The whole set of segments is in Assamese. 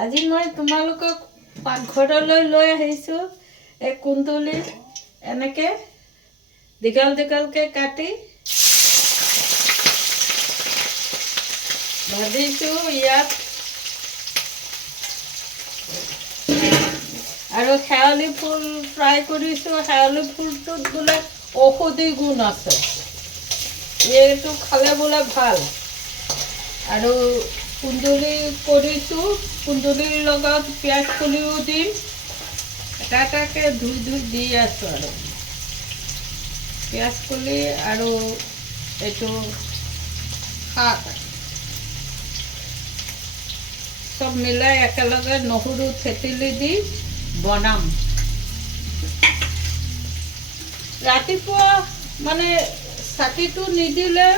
আজি মই তোমালোকক পাকঘৰলৈ লৈ আহিছোঁ এই কুন্দুলি এনেকৈ দীঘল দীঘলকৈ কাটি ভাজিছোঁ ইয়াত আৰু শেৱালি ফুল ফ্ৰাই কৰিছোঁ। শেৱালি ফুলটোত বোলে ঔষধি গুণ আছে, এইটো খালে বোলে ভাল। আৰু কুন্দুলি কৰিছোঁ, কুন্দুলিৰ লগত পিঁয়াজ কলিও দিম, এটা এটাকৈ ধুই ধুই দি আছোঁ। আৰু পিঁয়াজ কলি আৰু এইটো শাক চব মিলাই একেলগে নহৰু থেতেলি দি বনাম। ৰাতিপুৱা মানে চাকিটো নিদিলে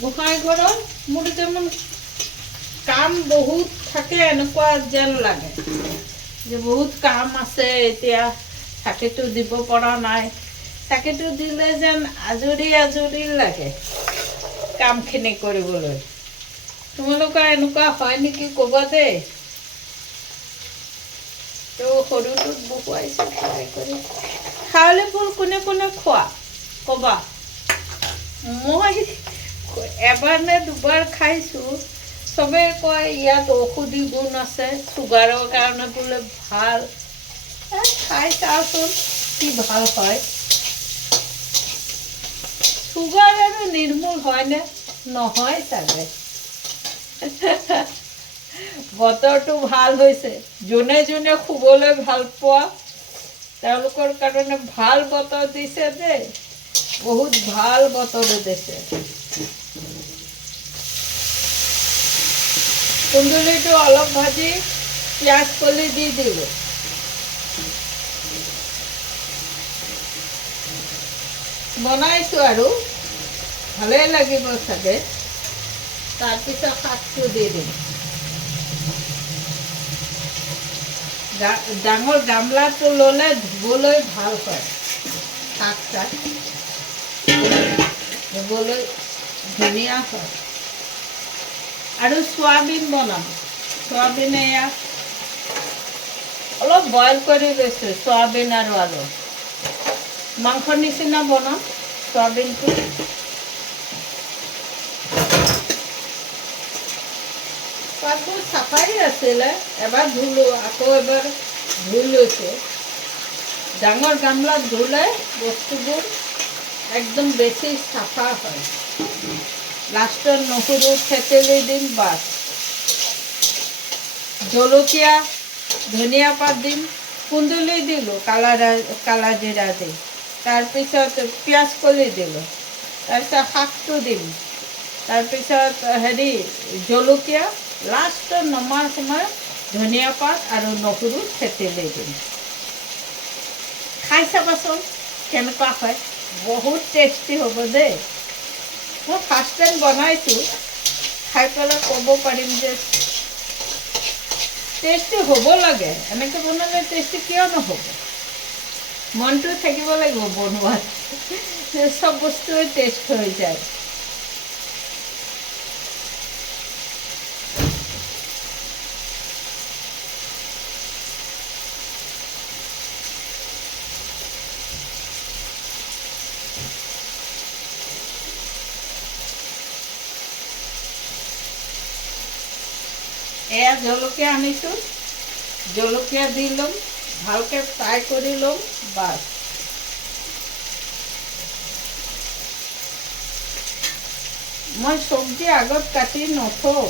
গোসাঁই ঘৰত মোৰ যেন কাম বহুত থাকে, এনেকুৱা যেন লাগে যে বহুত কাম আছে, এতিয়া চাকিটো দিব পৰা নাই। চাকিটো দিলে যেন আজৰি আজৰি লাগে কামখিনি কৰিবলৈ। তোমালোকৰ এনেকুৱা হয় নেকি ক'বা দেই। তো সৰুটোত বহুৱাইছোঁ ফ্ৰাই কৰি। শেৱালি ফুল কোনে কোনে খোৱা ক'বা। মই এবাৰ নে দুবাৰ খাইছোঁ। চবেই কয় ইয়াত ঔষধি গুণ আছে, চুগাৰৰ কাৰণে বোলে ভাল। খাই চাওঁচোন কি ভাল হয়। চুগাৰ আৰু নিৰ্মূল হয়নে? নহয় চাগে। বতৰটো ভাল হৈছে। যোনে যোনে শুবলৈ ভাল পোৱা তেওঁলোকৰ কাৰণে ভাল বতৰ দিছে দেই, বহুত ভাল বতৰ দিছে। কুন্দুলিটো অলপ ভাজি পিঁয়াজ কলি দি দিলোঁ। বনাইছোঁ আৰু ভালেই লাগিব চাগে। তাৰপিছত শাকটো দি দিম। ডাঙৰ গামলাটো ল'লে ধুবলৈ ভাল হয়। শাক চাক ধুবলৈ ধুনীয়া হয়। আৰু চয়াবিন বনাম। চয়াবিন এয়া অলপ বইল কৰি লৈছোঁ, চয়াবিন আৰু আলু। মাংসৰ নিচিনা বনাম চয়াবিনটো। পাতবোৰ চাফাই আছিলে, এবাৰ ধুলোঁ, আকৌ এবাৰ ধুই লৈছোঁ। ডাঙৰ গামলাত ধুলে বস্তুবোৰ একদম বেছি চাফা হয়। লাষ্টত নহৰু থেতেলি দিম, বাছ। জলকীয়া ধনিয়া পাত দিম, কুন্দুলি দিলোঁ কালা জিৰা দি, তাৰপিছত পিঁয়াজ কলি দিলোঁ, তাৰপিছত শাকটো দিম, তাৰপিছত জলকীয়া, লাষ্টত নমাৰ সময়ত ধনিয়া পাত আৰু নহৰু থেতেলি দিম। খাই চাবাচোন কেনেকুৱা হয়, বহুত টেষ্টি হ'ব দেই। মই ফাৰ্ষ্ট টাইম বনাইছোঁ, খাই পেলাই ক'ব পাৰিম যে টেষ্টি হ'ব লাগে। এনেকৈ বনালে টেষ্টি কিয় নহ'ব? মনটো থাকিব লাগিব বনোৱাত, চব বস্তুৱে টেষ্ট হৈ যায়। এয়া জলকীয়া আনিছোঁ, জলকীয়া দি ল'ম, ভালকৈ ফ্ৰাই কৰি ল'ম, বাছ। মই চব্জি আগত কাটি নথওঁ,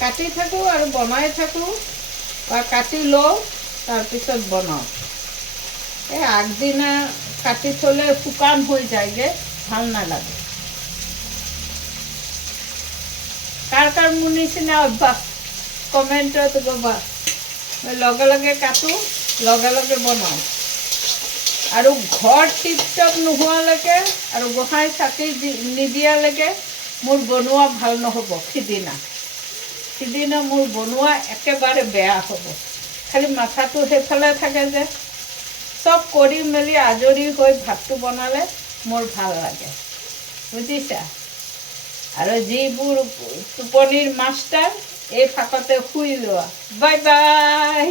কাটি থাকোঁ আৰু বনাই থাকোঁ, বা কাটি লওঁ তাৰপিছত বনাওঁ। এই আগদিনা কাটি থ'লে শুকান হৈ যায়গৈ, ভাল নালাগে। কাৰ কাৰ মোৰ নিচিনা অভ্যাস কমেণ্টত ক'বা। মই লগে লগে কাটোঁ, লগে লগে বনাওঁ। আৰু ঘৰ টিপটপ নোহোৱালৈকে আৰু গোসাঁই চাকি নিদিয়ালৈকে মোৰ বনোৱা ভাল নহ'ব। সিদিনা মোৰ বনোৱা একেবাৰে বেয়া হ'ব। খালি মাথাটো সেইফালে থাকে যে, চব কৰি মেলি আজৰি হৈ ভাতটো বনালে মোৰ ভাল লাগে, বুজিছা। আৰু যিবোৰ টোপনিৰ মাষ্টাৰ এই ফাকতে শুই লোৱা বাই বাই